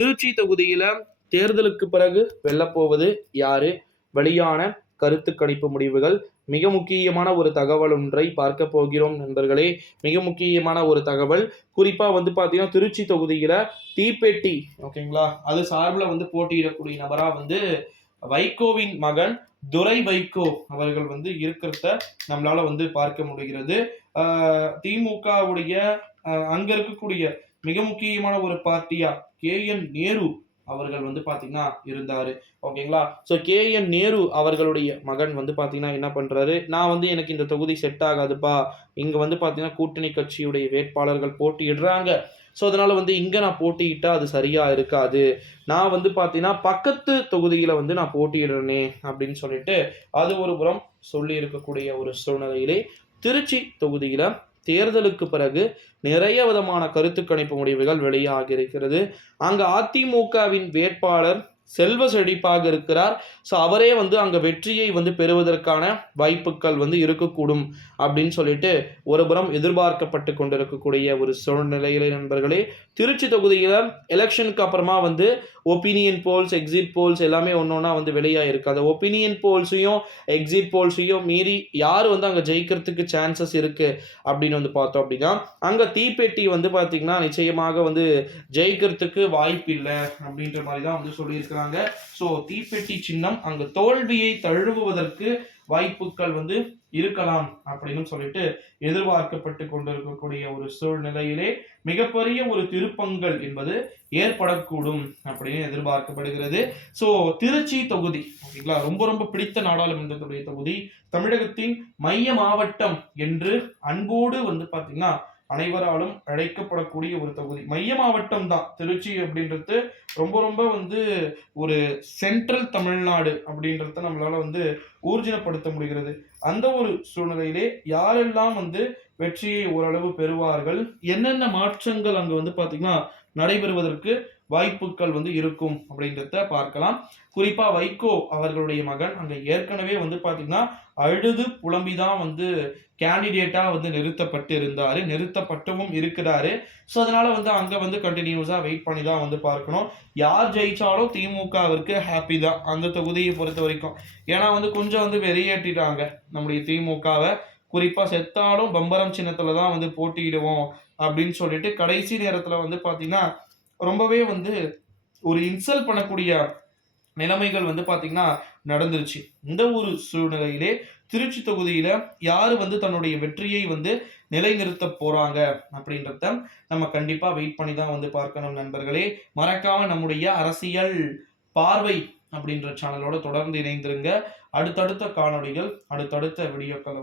திருச்சி தொகுதியில தேர்தலுக்கு பிறகு வெல்லப்போவது யாரு? வெளியான கருத்து கணிப்பு முடிவுகள். மிக முக்கியமான ஒரு தகவல் ஒன்றை பார்க்க போகிறோம் நண்பர்களே. மிக முக்கியமான ஒரு தகவல். குறிப்பா பார்த்தீங்கன்னா திருச்சி தொகுதியில தீப்பெட்டி ஓகேங்களா, அது சார்பில் போட்டியிடக்கூடிய நபரா வைகோவின் மகன் துரை வைகோ அவர்கள் இருக்கிறத நம்மளால பார்க்க முடிகிறது. திமுகவுடைய அங்க இருக்கக்கூடிய மிக முக்கியமான ஒரு பார்ட்டியா KN நேரு அவர்கள் பாத்தீங்கன்னா இருந்தாரு ஓகேங்களா. ஸோ KN நேரு அவர்களுடைய மகன் பாத்தீங்கன்னா என்ன பண்றாரு, நான் எனக்கு இந்த தொகுதி செட் ஆகாதுப்பா, இங்க பாத்தீங்கன்னா கூட்டணி கட்சியுடைய வேட்பாளர்கள் போட்டியிடுறாங்க, ஸோ அதனால இங்க நான் போட்டியிட்டா அது சரியா இருக்காது, நான் பாத்தீங்கன்னா பக்கத்து தொகுதியில நான் போட்டியிடுறேனே அப்படின்னு சொல்லிட்டு அது ஒரு புறம் சொல்லி இருக்கக்கூடிய ஒரு சூழ்நிலையிலே திருச்சி தொகுதியில தேர்தலுக்கு பிறகு நிறைய விதமான கருத்து கணிப்பு முடிவுகள் வெளியாகி இருக்கிறது. அங்க அதிமுகவின் வேட்பாளர் செல்வ செழிப்பாக இருக்கிறார். ஸோ அவரே அங்க வெற்றியை பெறுவதற்கான வாய்ப்புகள் இருக்கக்கூடும் அப்படின்னு சொல்லிட்டு ஒரு புறம் எதிர்பார்க்கப்பட்டு கொண்டிருக்கக்கூடிய ஒரு சூழ்நிலையிலே நண்பர்களே, திருச்சி தொகுதியில எலெக்ஷனுக்கு அப்புறமா ஒப்பீனியன் போல்ஸ், எக்ஸிட் போல்ஸ் எல்லாமே ஒன்னொன்னா வெளியாக இருக்கு. அந்த ஒப்பீனியன் போல்ஸையும் எக்ஸிட் போல்ஸையும் மீறி யார் அங்க ஜெயிக்கிறதுக்கு சான்சஸ் இருக்கு அப்படின்னு பார்த்தோம் அப்படின்னா, அங்க தீப்பெட்டி பார்த்தீங்கன்னா நிச்சயமாக ஜெயிக்கிறதுக்கு வாய்ப்பு இல்லை அப்படின்ற மாதிரி தான் சொல்லியிருக்கிறாங்க. ஸோ தீப்பெட்டி சின்னம் அங்க தோல்வியை தழுவுவதற்கு வாய்ப்புகள் இருக்கலாம் அப்படின்னு சொல்லிட்டு எதிர்பார்க்கப்பட்டு கொண்டிருக்கக்கூடிய ஒரு சூழ்நிலையிலே மிகப்பெரிய ஒரு திருப்பங்கள் என்பது ஏற்படக்கூடும் அப்படின்னு எதிர்பார்க்கப்படுகிறது. ஸோ திருச்சி தொகுதி ஓகேங்களா, ரொம்ப ரொம்ப பிடித்த நாடாளுமன்றத்துடைய தொகுதி, தமிழகத்தின் மைய மாவட்டம் என்று அன்போடு பாத்தீங்கன்னா அனைவராலும் அழைக்கப்படக்கூடிய ஒரு தொகுதி. மைய மாவட்டம் தான் திருச்சி அப்படின்றது, ரொம்ப ரொம்ப ஒரு சென்ட்ரல் தமிழ்நாடு அப்படின்றத நம்மளால ஊர்ஜினப்படுத்த முடிகிறது. அந்த ஒரு சூழ்நிலையிலே யாரெல்லாம் வெற்றியை ஓரளவு பெறுவார்கள், என்னென்ன மாற்றங்கள் அங்க பாத்தீங்கன்னா நடைபெறுவதற்கு வாய்ப்புகள் இருக்கும் அப்படின்றத பார்க்கலாம். குறிப்பா வைகோ அவர்களுடைய மகன் அங்க ஏற்கனவே பாத்தீங்கன்னா அழுது புலம்பிதான் கேண்டிடேட்டா நிறுத்தப்பட்டு இருந்தாரு, நிறுத்தப்பட்டவும் இருக்கிறாரு. ஸோ அதனால அங்க கண்டினியூஸா வெயிட் பண்ணி தான் பார்க்கணும். யார் ஜெயிச்சாலும் திமுகவிற்கு ஹாப்பி தான் அந்த தொகுதியை பொறுத்த வரைக்கும். ஏன்னா கொஞ்சம் வெளியேற்றிட்டாங்க நம்முடைய திமுகவை. குறிப்பா செத்தாலும் பம்பரம் சின்னத்துல தான் போட்டியிடுவோம் அப்படின்னு சொல்லிட்டு கடைசி நேரத்துல பாத்தீங்கன்னா ரொம்பவே ஒரு இன்சல்ட் பண்ணக்கூடிய நிலைமைகள் பாத்தீங்கன்னா நடந்துருச்சு. இந்த ஒரு சூழ்நிலையிலே திருச்சி தொகுதியில யாரு தன்னுடைய வெற்றியை நிலைநிறுத்த போறாங்க அப்படின்றத நம்ம கண்டிப்பா வெயிட் பண்ணி தான் பார்க்கணும் நண்பர்களே. மறக்காம நம்முடைய அரசியல் பார்வை அப்படின்ற சேனலோட தொடர்ந்து இணைந்திருங்க. அடுத்தடுத்த காணொளிகள், அடுத்தடுத்த வீடியோக்களை